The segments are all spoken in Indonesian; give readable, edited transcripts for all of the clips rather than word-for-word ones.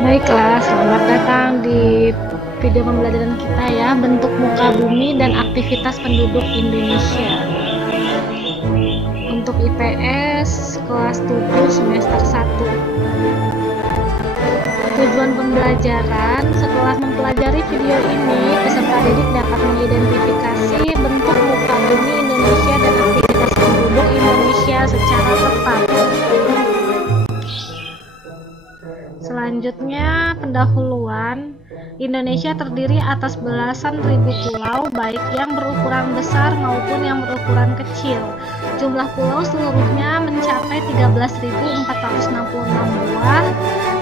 Baiklah, selamat datang di video pembelajaran kita ya, bentuk muka bumi dan aktivitas penduduk Indonesia. Untuk IPS kelas 7 semester 1. Tujuan pembelajaran: setelah mempelajari video ini, peserta didik dapat mengidentifikasi bentuk muka bumi Indonesia dan aktivitas penduduk Indonesia secara tepat. Selanjutnya, pendahuluan. Indonesia terdiri atas belasan ribu pulau, baik yang berukuran besar maupun yang berukuran kecil. Jumlah pulau seluruhnya mencapai 13.466 buah.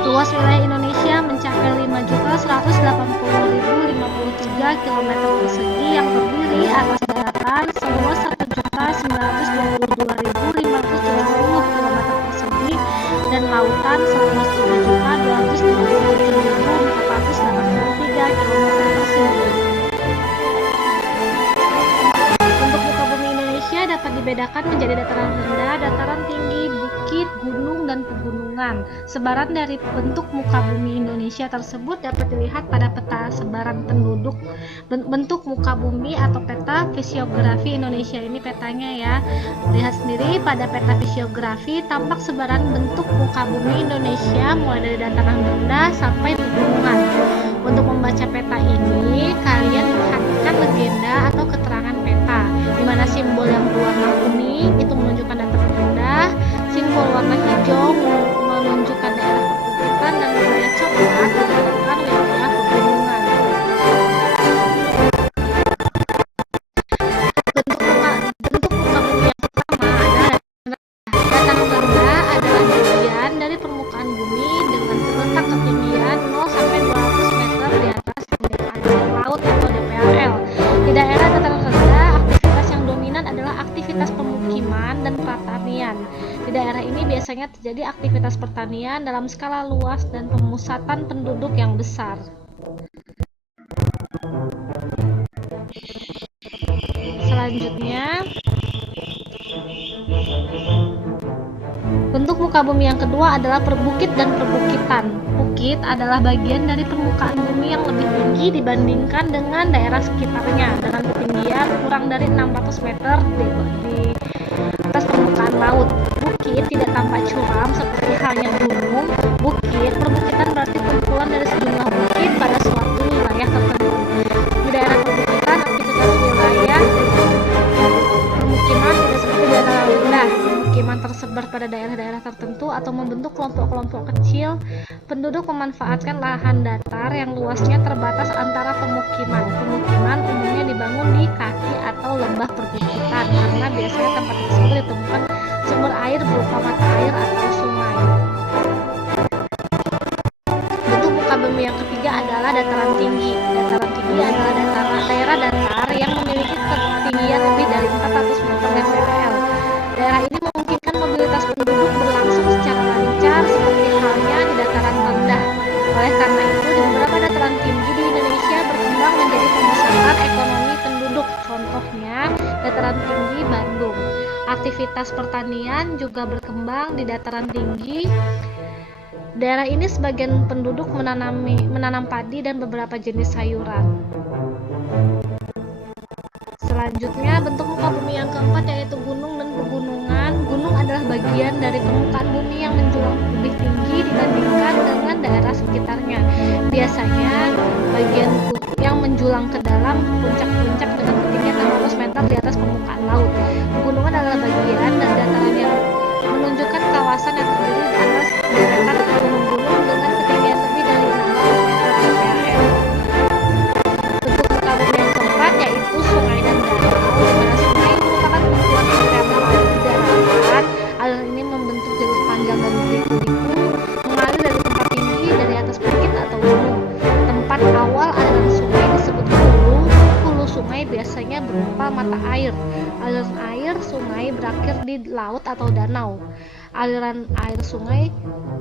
Luas wilayah Indonesia mencapai 5.180.053 km persegi yang terdiri atas daratan seluas 1.922.570 km persegi dan lautan seluas 3.237.483 km persegi. Untuk muka bumi Indonesia dapat dibedakan menjadi dataran rendah, dataran tinggi, bukit, gunung, dan pegunungan. Sebaran dari bentuk muka bumi Indonesia tersebut dapat dilihat pada peta sebaran penduduk. Bentuk muka bumi atau peta fisiografi Indonesia, ini petanya ya. Lihat sendiri pada peta fisiografi tampak sebaran bentuk muka bumi Indonesia mulai dari dataran rendah sampai pegunungan. Untuk membaca peta ini, kalian perhatikan legenda atau keterangan peta, di mana simbol yang berwarna kuning itu menunjukkan dataran rendah, simbol warna hijau menunjukkan daerah perbukitan, dan wilayah coklat menunjukkan wilayah pegunungan. Bentuk muka bumi yang pertama adalah dataran rendah adalah bagian dari permukaan bumi dengan terletak ketinggian 0 sampai 200 meter di atas permukaan air laut atau DPAL. Di daerah dataran rendah, aktivitas yang dominan adalah aktivitas pemukiman dan pertanian. Di daerah ini biasanya terjadi aktivitas pertanian dalam skala luas dan pemusatan penduduk yang besar. Selanjutnya, bentuk muka bumi yang kedua adalah perbukit dan perbukitan. Bukit adalah bagian dari permukaan bumi yang lebih tinggi dibandingkan dengan daerah sekitarnya, dengan ketinggian kurang dari 600 meter di atas permukaan laut. Bukit tidak tampak curam seperti halnya gunung. Perbukitan berarti kumpulan dari sejumlah bukit pada suatu wilayah tertentu. Di daerah perbukitan, aktivitas wilayah permukiman tidak seperti daerah rendah. Pemukiman tersebar pada daerah-daerah tertentu atau membentuk kelompok-kelompok kecil. Penduduk memanfaatkan lahan datar yang luasnya terbatas antara pemukiman. Pemukiman umumnya dibangun di kaki atau lembah perbukitan karena biasanya tempat tersebut ditemukan sumber air berupa mata air atau sungai. Bentuk muka bumi yang ketiga adalah dataran tinggi. Dataran tinggi adalah daerah datar yang memiliki ketinggian lebih dari 400 meter DPL. Daerah ini memungkinkan mobilitas penduduk berlangsung secara lancar seperti halnya di dataran rendah. Oleh karena itu, di beberapa dataran tinggi di Indonesia berkembang menjadi pemusatan ekonomi penduduk. Contohnya, dataran tinggi Bandung. Aktivitas pertanian juga berkembang di dataran tinggi. Daerah ini sebagian penduduk menanam padi dan beberapa jenis sayuran. Selanjutnya, bentuk muka bumi yang keempat yaitu gunung dan pegunungan. Gunung adalah bagian dari permukaan bumi yang menjulang lebih tinggi dibandingkan dengan daerah sekitarnya. Biasanya, bagian yang menjulang ke dalam puncak-puncak dengan ketinggian 600 meter di atas permukaan laut. Pegunungan adalah bagian dan dataran yang menunjukkan kawasan yang terdiri di atas deretan gunung-gunung dengan ketinggian lebih dari 600 meter DPL. Bentuk muka bumi yang keempat yaitu sungai dan danau. Di mana sungai merupakan kumpulan aliran air di daratan. Aliran ini membentuk jalur panjang dan berliku-liku, mengalir dari tempat tinggi, dari atas bukit atau gunung. Tempat awal aliran sungai disebut hulu. Hulu sungai biasanya berupa mata air. Aliran air sungai berakhir di laut atau danau. Aliran air sungai,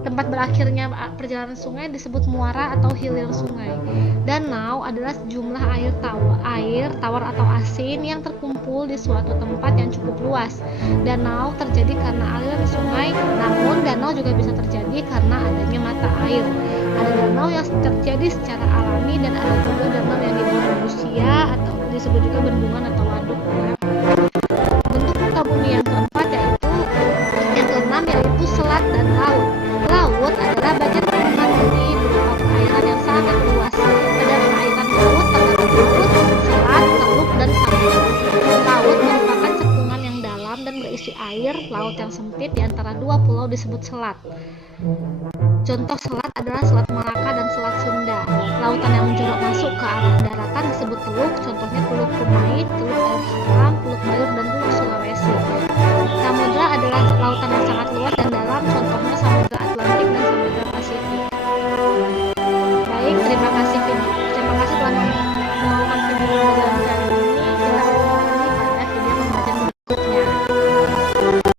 tempat berakhirnya perjalanan sungai disebut muara atau hilir sungai. Danau adalah jumlah air tawar atau asin yang terkumpul di suatu tempat yang cukup luas. Danau terjadi karena aliran sungai, namun danau juga bisa terjadi karena adanya mata air. Ada danau yang terjadi secara alami dan ada juga danau yang dibuat manusia atau disebut juga bendungan atau waduk. Bentuk muka bumi yang keempat yang keenam yaitu selat dan laut. Laut adalah bagian permukaan bumi berupa perairan yang sangat luas. Pada perairan laut terdapat laut, selat, teluk, dan samudra. Laut merupakan cekungan yang dalam dan berisi air. Laut yang sempit di antara dua pulau disebut selat. Contoh selat adalah Selat Malaka dan Selat Sunda. Lautan yang menjorok masuk ke arah daratan disebut teluk, contohnya Teluk Kumai, Teluk Air Hitam, Teluk Bayur, dan Teluk Sulawesi. Samudra adalah lautan yang sangat luas